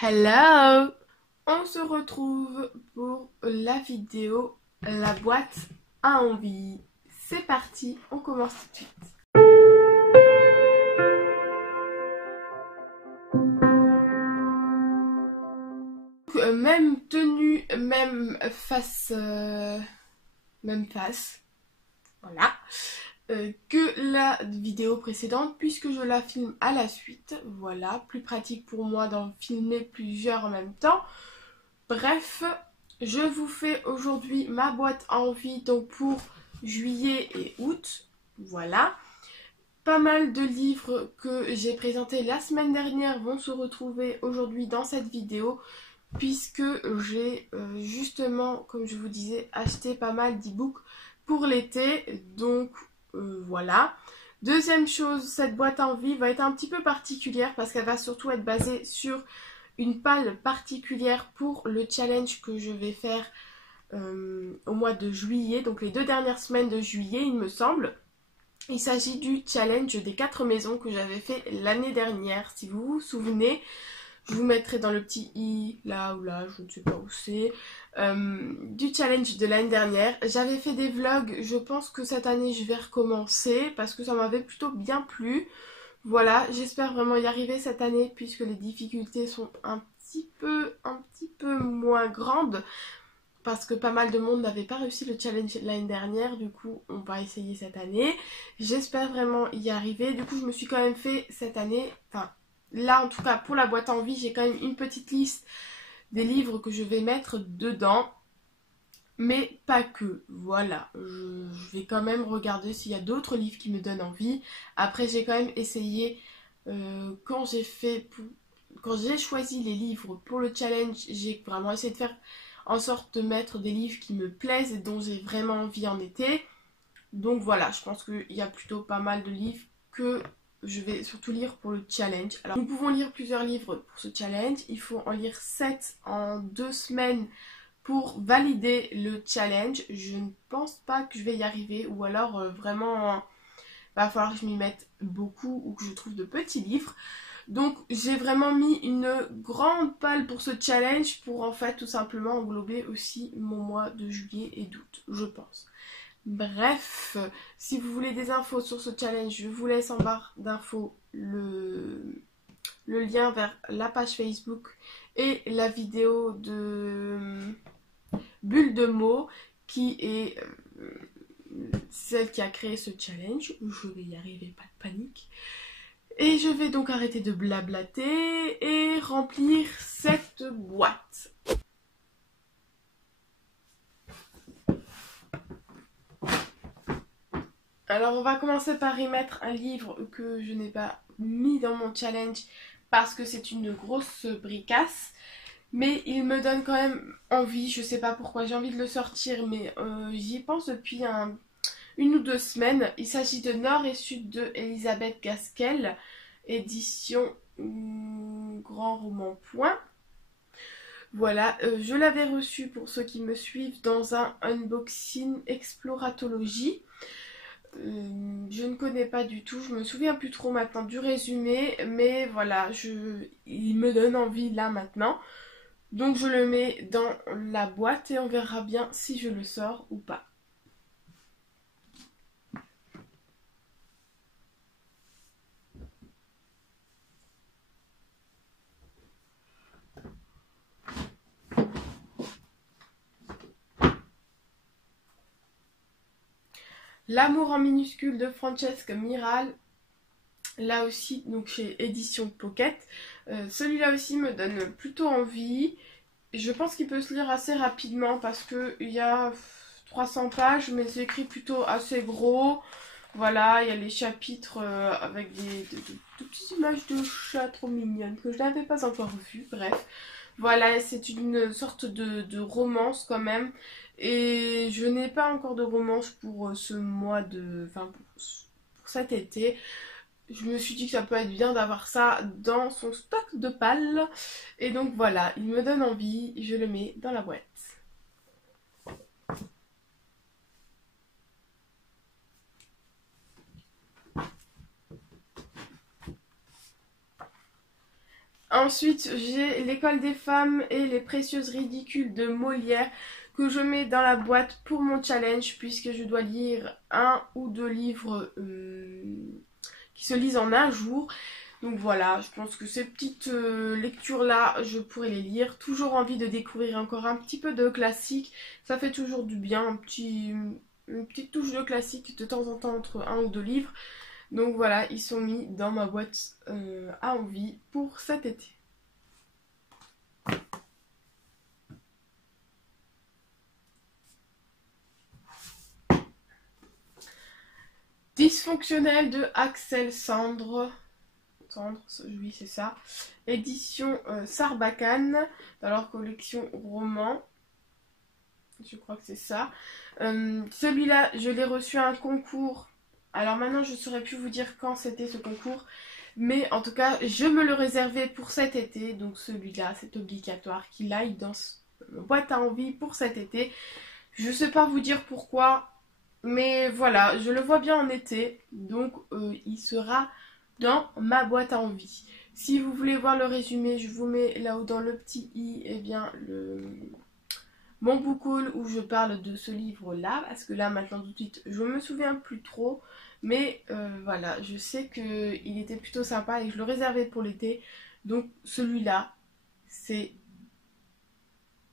Hello! On se retrouve pour la vidéo La boîte à envie. C'est parti, on commence tout de suite. Même tenue, même face, voilà, que la vidéo précédente puisque je la filme à la suite. Voilà, plus pratique pour moi d'en filmer plusieurs en même temps. Bref, je vous fais aujourd'hui ma boîte à envie donc pour juillet et août. Voilà. Pas mal de livres que j'ai présentés la semaine dernière vont se retrouver aujourd'hui dans cette vidéo puisque j'ai justement, comme je vous disais, acheté pas mal d'e-books pour l'été. Donc voilà. Deuxième chose, cette boîte à envie va être un petit peu particulière parce qu'elle va surtout être basée sur une palle particulière pour le challenge que je vais faire au mois de juillet, donc les 2 dernières semaines de juillet il me semble. Il s'agit du challenge des 4 maisons que j'avais fait l'année dernière, si vous vous souvenez. Je vous mettrai dans le petit i, là ou là, je ne sais pas où c'est, du challenge de l'année dernière. J'avais fait des vlogs, je pense que cette année je vais recommencer parce que ça m'avait plutôt bien plu. Voilà, j'espère vraiment y arriver cette année puisque les difficultés sont un petit peu moins grandes parce que pas mal de monde n'avait pas réussi le challenge l'année dernière. Du coup, on va essayer cette année. J'espère vraiment y arriver. Du coup, je me suis quand même fait cette année, enfin là en tout cas pour la boîte à envie, j'ai quand même une petite liste des livres que je vais mettre dedans. Mais pas que, voilà, je vais quand même regarder s'il y a d'autres livres qui me donnent envie. Après, j'ai quand même essayé, quand j'ai choisi les livres pour le challenge, j'ai vraiment essayé de faire en sorte de mettre des livres qui me plaisent et dont j'ai vraiment envie en été. Donc voilà, je pense qu'il y a plutôt pas mal de livres que je vais surtout lire pour le challenge. Alors, nous pouvons lire plusieurs livres pour ce challenge. Il faut en lire 7 en 2 semaines pour valider le challenge. Je ne pense pas que je vais y arriver ou alors vraiment va falloir que je m'y mette beaucoup ou que je trouve de petits livres. Donc j'ai vraiment mis une grande palle pour ce challenge pour en fait tout simplement englober aussi mon mois de juillet et d'août, je pense. Bref, si vous voulez des infos sur ce challenge, je vous laisse en barre d'infos le lien vers la page Facebook et la vidéo de Bulle de mots qui est celle qui a créé ce challenge. Je vais y arriver, pas de panique. Et je vais donc arrêter de blablater et remplir cette boîte. Alors on va commencer par y mettre un livre que je n'ai pas mis dans mon challenge parce que c'est une grosse bricasse. Mais il me donne quand même envie, je sais pas pourquoi j'ai envie de le sortir, mais j'y pense depuis une ou 2 semaines. Il s'agit de Nord et Sud de Elisabeth Gaskell, édition Grand Roman Point. Voilà, je l'avais reçu pour ceux qui me suivent dans un unboxing exploratologie. Je ne connais pas du tout, je me souviens plus trop maintenant du résumé, mais voilà, il me donne envie là maintenant. Donc je le mets dans la boîte et on verra bien si je le sors ou pas. L'amour en minuscule de Francesca Miral, là aussi donc chez Édition Pocket. Celui-là aussi me donne plutôt envie. Je pense qu'il peut se lire assez rapidement parce qu'il y a 300 pages, mais c'est écrit plutôt assez gros. Voilà, il y a les chapitres avec de petites images de chats trop mignonnes que je n'avais pas encore vues. Bref, voilà, c'est une sorte de romance quand même. Et je n'ai pas encore de romance pour ce mois de... Enfin, pour cet été. Je me suis dit que ça peut être bien d'avoir ça dans son stock de pales. Et donc voilà, il me donne envie, je le mets dans la boîte. Ensuite, j'ai L'école des femmes et les précieuses ridicules de Molière que je mets dans la boîte pour mon challenge puisque je dois lire 1 ou 2 livres qui se lisent en un jour. Donc voilà, je pense que ces petites lectures-là, je pourrais les lire. Toujours envie de découvrir encore un petit peu de classique. Ça fait toujours du bien, une petite touche de classique de temps en temps entre 1 ou 2 livres. Donc voilà, ils sont mis dans ma boîte à envie pour cet été. Dysfonctionnel de Axel Sandre. Oui, c'est ça. Édition Sarbacane, dans leur collection roman. Je crois que c'est ça. Celui-là, je l'ai reçu à un concours. Alors maintenant, je ne saurais plus vous dire quand c'était ce concours. Mais en tout cas, je me le réservais pour cet été. Donc celui-là, c'est obligatoire qu'il aille dans ma boîte à envie pour cet été. Je ne sais pas vous dire pourquoi. Mais voilà, je le vois bien en été. Donc il sera dans ma boîte à envie. Si vous voulez voir le résumé, je vous mets là-haut dans le petit i, eh bien, mon book haul où je parle de ce livre-là. Parce que là, maintenant, tout de suite, je me souviens plus trop. Mais voilà, je sais qu'il était plutôt sympa et je le réservais pour l'été. Donc celui-là, c'est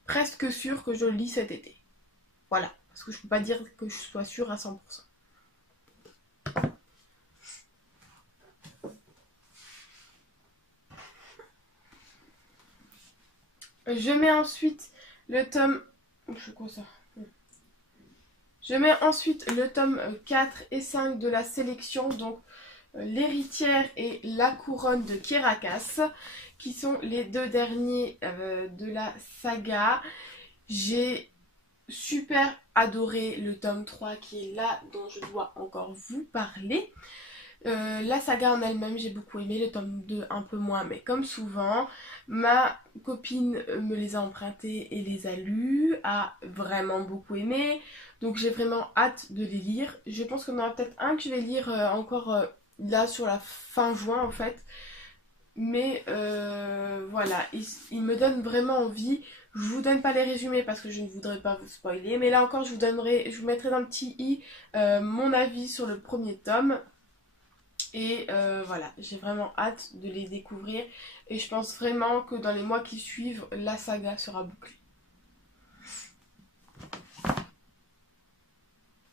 presque sûr que je le lis cet été. Voilà, parce que je ne peux pas dire que je sois sûre à 100%. Je mets ensuite le tome... Je mets ensuite le tome 4 et 5 de la sélection, donc L'héritière et la couronne de Kérakas, qui sont les 2 derniers de la saga. J'ai super adoré le tome 3 qui est là, dont je dois encore vous parler. La saga en elle-même, j'ai beaucoup aimé, le tome 2 un peu moins, mais comme souvent, ma copine me les a empruntés et les a lus, a vraiment beaucoup aimé, donc j'ai vraiment hâte de les lire. Je pense qu'on aura peut-être un que je vais lire encore là sur la fin juin en fait, mais voilà, il me donne vraiment envie. Je vous donne pas les résumés parce que je ne voudrais pas vous spoiler, mais là encore je vous mettrai dans le petit i mon avis sur le premier tome. Et voilà, j'ai vraiment hâte de les découvrir. Et je pense vraiment que dans les mois qui suivent, la saga sera bouclée.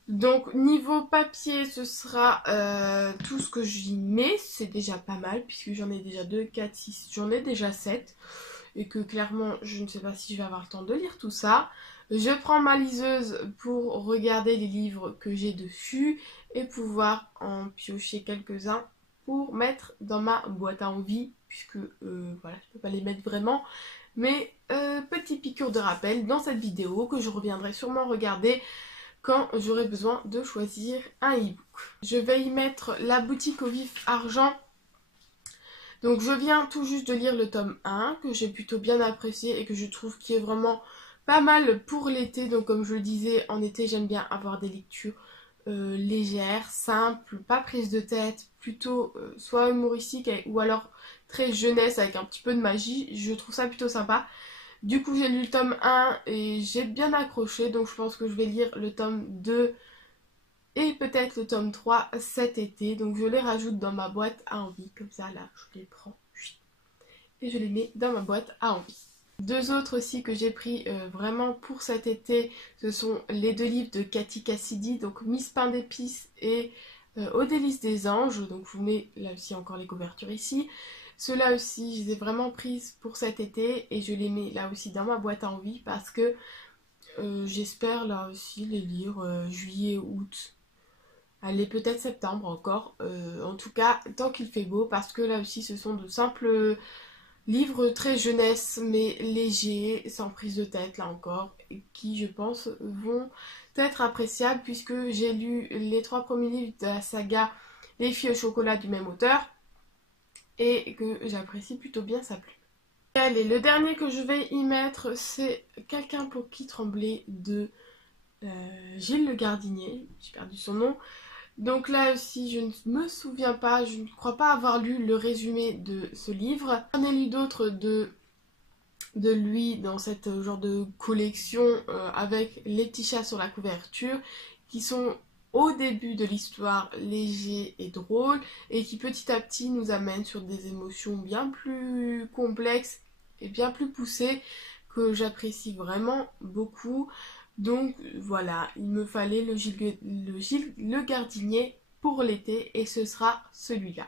Donc niveau papier, ce sera tout ce que j'y mets. C'est déjà pas mal puisque j'en ai déjà 2, 4, 6, j'en ai déjà 7. Et que clairement, je ne sais pas si je vais avoir le temps de lire tout ça. Je prends ma liseuse pour regarder les livres que j'ai dessus et pouvoir en piocher quelques-uns pour mettre dans ma boîte à envie, puisque voilà, je peux pas les mettre vraiment. Mais petit piqûre de rappel dans cette vidéo que je reviendrai sûrement regarder quand j'aurai besoin de choisir un e-book. Je vais y mettre La boutique au vif argent. Donc je viens tout juste de lire le tome 1 que j'ai plutôt bien apprécié et que je trouve qui est vraiment pas mal pour l'été. Donc comme je le disais, en été j'aime bien avoir des lectures légères, simples, pas prises de tête, plutôt soit humoristiques ou alors très jeunesse avec un petit peu de magie. Je trouve ça plutôt sympa. Du coup j'ai lu le tome 1 et j'ai bien accroché, donc je pense que je vais lire le tome 2 et peut-être le tome 3 cet été. Donc je les rajoute dans ma boîte à envie, comme ça là je les prends et je les mets dans ma boîte à envie. 2 autres aussi que j'ai pris vraiment pour cet été, ce sont les 2 livres de Cathy Cassidy, donc Miss Pain d'épices et Aux délices des anges. Donc je vous mets là aussi encore les couvertures ici. Ceux-là aussi, je les ai vraiment prises pour cet été et je les mets là aussi dans ma boîte à envie parce que j'espère là aussi les lire juillet, août. Allez, peut-être septembre encore. En tout cas, tant qu'il fait beau, parce que là aussi, ce sont de simples livres très jeunesse, mais légers, sans prise de tête, là encore, et qui, je pense, vont être appréciables, puisque j'ai lu les 3 premiers livres de la saga Les filles au chocolat du même auteur, et que j'apprécie plutôt bien sa plume. Allez, le dernier que je vais y mettre, c'est Quelqu'un pour qui trembler de Gilles Le Gardinier, j'ai perdu son nom. Donc là aussi, je ne me souviens pas, je ne crois pas avoir lu le résumé de ce livre. J'en ai lu d'autres de lui dans cette genre de collection avec les petits chats sur la couverture qui sont au début de l'histoire légers et drôles et qui petit à petit nous amènent sur des émotions bien plus complexes et bien plus poussées que j'apprécie vraiment beaucoup. Donc voilà, il me fallait le Gardinier pour l'été et ce sera celui-là.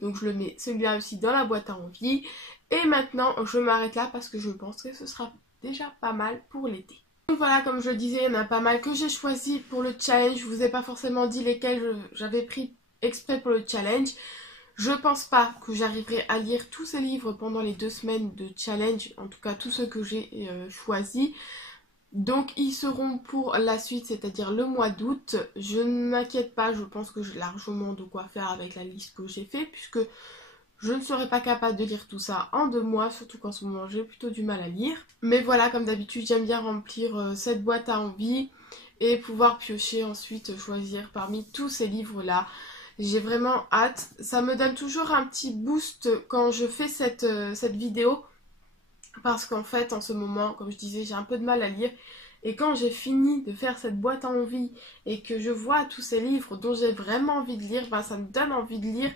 Donc je le mets celui-là aussi dans la boîte à envie. Et maintenant je m'arrête là parce que je pense que ce sera déjà pas mal pour l'été. Donc voilà, comme je le disais, il y en a pas mal que j'ai choisi pour le challenge. Je vous ai pas forcément dit lesquels j'avais pris exprès pour le challenge. Je pense pas que j'arriverai à lire tous ces livres pendant les 2 semaines de challenge, en tout cas tous ceux que j'ai choisis. Donc ils seront pour la suite, c'est-à-dire le mois d'août. Je ne m'inquiète pas, je pense que j'ai largement de quoi faire avec la liste que j'ai fait, puisque je ne serai pas capable de lire tout ça en 2 mois, surtout qu'en ce moment j'ai plutôt du mal à lire. Mais voilà, comme d'habitude, j'aime bien remplir cette boîte à envie et pouvoir piocher ensuite, choisir parmi tous ces livres-là. J'ai vraiment hâte. Ça me donne toujours un petit boost quand je fais cette vidéo. Parce qu'en fait, en ce moment, comme je disais, j'ai un peu de mal à lire. Et quand j'ai fini de faire cette boîte à envie et que je vois tous ces livres dont j'ai vraiment envie de lire, ben ça me donne envie de lire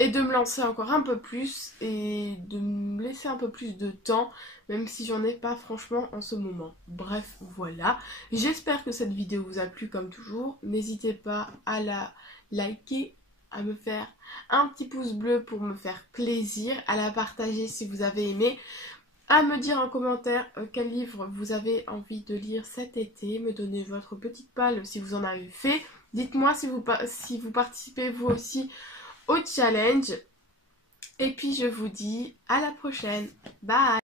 et de me lancer encore un peu plus et de me laisser un peu plus de temps, même si j'en ai pas franchement en ce moment. Bref, voilà. J'espère que cette vidéo vous a plu comme toujours. N'hésitez pas à la liker, à me faire un petit pouce bleu pour me faire plaisir, à la partager si vous avez aimé. À me dire en commentaire quel livre vous avez envie de lire cet été, me donner votre petite palle si vous en avez fait. Dites-moi si vous participez vous aussi au challenge. Et puis je vous dis à la prochaine. Bye!